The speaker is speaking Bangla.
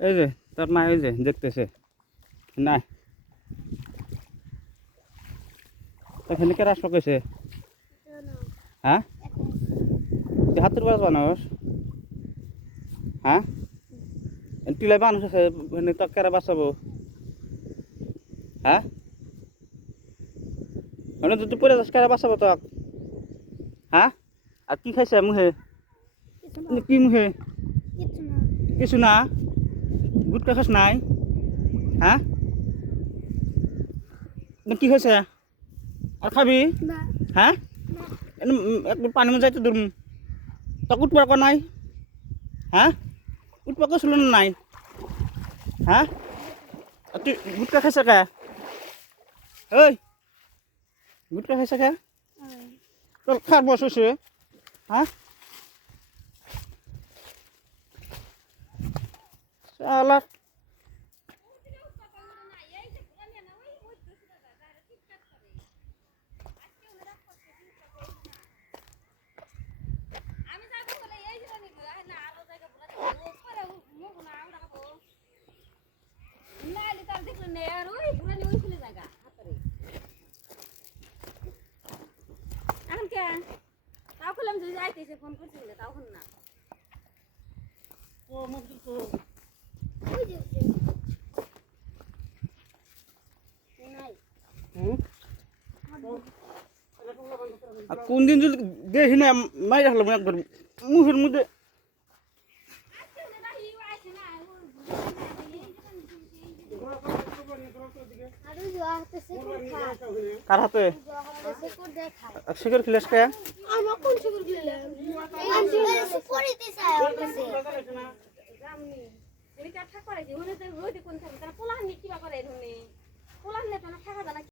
এই যে তোর মা এই যে দেখতেছে নাই এখানে কে রাস পকেছে হ্যাঁ তুই হাতের বাস বানাস হ্যাঁ টিলাই মানুষ আছে মানে তো কেরা বাঁচাবো হ্যাঁ মানে তুই পরে যাস কেরা বাঁচাবো তো হ্যাঁ আর কি খাইছে মুহে কি মুহে কিছু না গুটকা খাস নাই হ্যাঁ কি হয়েছে আর খাবি হ্যাঁ একবার পানি মধ্যে যাইতে দূর তো উঠবার কর নাই হ্যাঁ উঠবার করছিল না নাই হ্যাঁ আর তুই গুটকা খাইছে কে ওই গুটকা খাইছে কে তোর খার বস হয়েছে হ্যাঁ শালা তাও খুললাম যদি যাইতেছে ফোন করছিল তাও খুন না কোন দিন যদি দেখি না মাই রাখলাম একবার মুখের মধ্যে কার হাতে শিকড় খিলেস কে পোলাহান কিবা করে পোলাহান